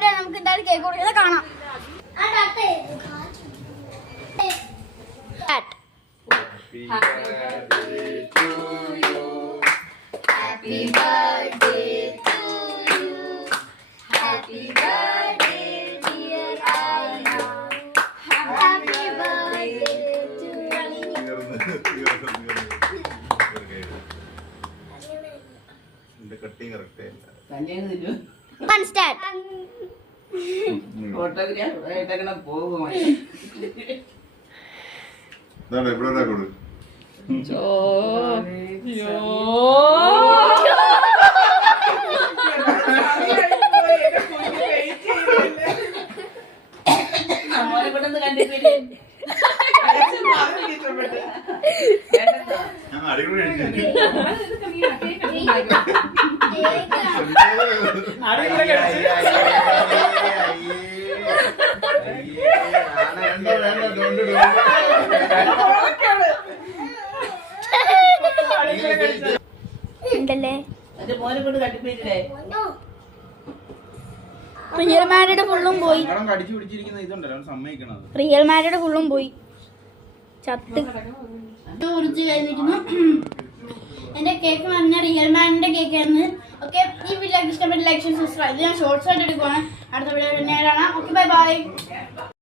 Birthday നമുക്ക് എന്തായാലും cake കൊടുക്കുന്നത് കാണാം. Happy birthday to you. Happy birthday dear Anna. Happy birthday to you. Cutting correct One start. Photograph പോകും. എവിടെ കൊടു റിയൽ മാരിഡ് ഫുള്ളും പോയി. റിയൽ മാരിഡ് ഫുള്ളും പോയി. ചത്ത് കുറിച്ച് കഴിഞ്ഞിരിക്കുന്നു. എന്റെ കേക്ക് പറഞ്ഞ റിയൽ മാനിന്റെ കേക്ക് ആയിരുന്നു. ഓക്കെ, ഈ വീഡിയോ ഇഷ്ടപ്പെട്ട ലൈക്ക് സബ്സ്ക്രൈബ്. ഞാൻ ഷോർട്സ് ആയിട്ട് എടുക്കുവാണ്. അടുത്ത വീഡിയോ പിന്നെ കാണാം. Okay, bye bye.